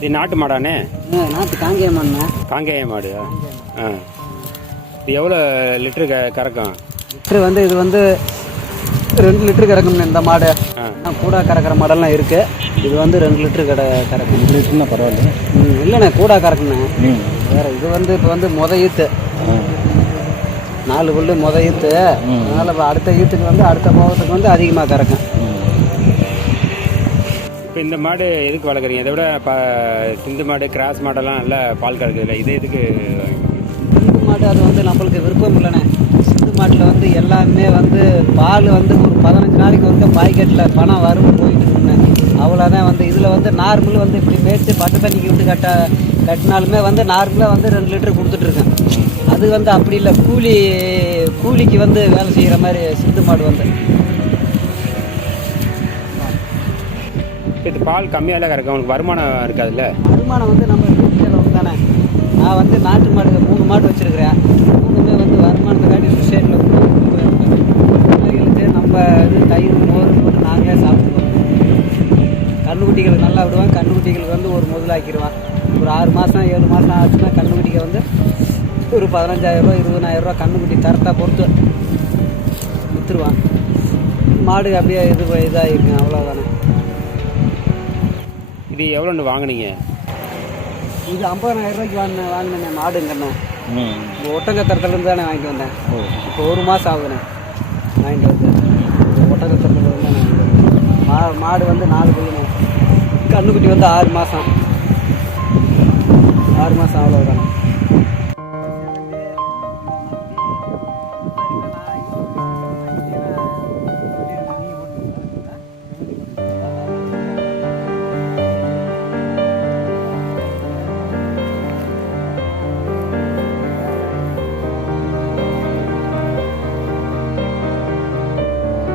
இது நாட்டு மாடானே? ஆ, நாட்டு காங்கேயம் மண்ணு காங்கேய மாடு ஆ. இது எவ்வளோ லிட்டரு க கறக்கும்? லிட்டரு வந்து இது வந்து ரெண்டு லிட்டரு கறக்கும் இந்த மாடு. கூட கறக்கிற மாடெல்லாம் இருக்கு. இது வந்து ரெண்டு லிட்டரு கடை கறக்கும். லிட்டர்னா பரவாயில்ல. இல்லைண்ணே கூட கறக்குண்ணே வேற இது வந்து இப்போ வந்து முத ஈத்து. நாலு புல்லு முத ஈத்து. அதனால இப்போ அடுத்த ஈத்துக்கு வந்து அடுத்த போகத்துக்கு வந்து அதிகமாக கறக்கும். இப்போ இந்த மாடு எதுக்கு வளர்க்குறீங்க? இதை விட ப சிந்து மாடு கிராஸ் மாடெல்லாம் நல்லா பால் கறக்குதுல்ல. இது எதுக்கு? சிந்து மாடு அது வந்து நம்மளுக்கு விருப்பம் இல்லைண்ணே. சிந்து மாட்டில் வந்து எல்லாமே வந்து பால் வந்து ஒரு பதினஞ்சு நாளைக்கு வந்து பாக்கெட்டில் பணம் வரும் போயிட்டு இருந்தேன் அவ்வளோதான் வந்து. இதில் வந்து நார்மல் வந்து இப்படி மேய்ச்சி பட்டு தண்ணிக்கு விட்டு கட்ட கட்டினாலுமே வந்து நார்மலாக வந்து ரெண்டு லிட்டர் கொடுத்துட்ருக்கேன். அது வந்து அப்படி இல்லை. கூலி கூலிக்கு வந்து வேலை செய்கிற மாதிரி சிந்து மாடு வந்து. இது பால் கம்மியாக கறக்கும். அவனுக்கு வருமானம் இருக்காதுல்ல? வருமானம் வந்து நம்ம வீட்டு தானே. நான் வந்து நாட்டு மாடு மூணு மாடு வச்சுருக்கிறேன். மூணுமே வந்து வருமானத்துக்காண்டி சுசைட்டில் பிள்ளைகளுக்கு நம்ம இது தயிர் மோர் போட்டு நாங்களே சாப்பிடுவோம். கண்ணுக்குட்டிகளுக்கு நல்லா விடுவேன். கண்ணுக்குட்டிகளுக்கு வந்து ஒரு முதலாக்கிடுவான் ஒரு ஆறு மாதம் ஏழு மாதம் ஆச்சுன்னா கண்ணுக்குட்டிக்கு வந்து ஒரு பதினஞ்சாயிரரூபா இருபதாயிரரூபா கண்ணுக்குட்டி தரத்தை பொறுத்து விற்றுருவான் மாடு அப்படியே இது இதாகிருங்க அவ்வளோதானே இது எவ்வளோன்னு வாங்குனீங்க? இது ஐம்பதாயிரம் ரூபாய்க்கு வாங்கின வாங்கினேன் மாடுங்கண்ணே. இப்போ ஒட்டங்கத்தரத்துலேருந்து தானே வாங்கிட்டு வந்தேன். இப்போ ஒரு மாதம் ஆகுதுண்ணே. வாங்கிட்டு வந்து. ஒட்டகத்தரத்துலேருந்து தான் வாங்கிட்டு வந்தேன். மா மாடு வந்து நாலு பையனே கண்ணுக்குட்டி வந்து ஆறு மாதம் ஆறு மாதம் அவ்வளோதானே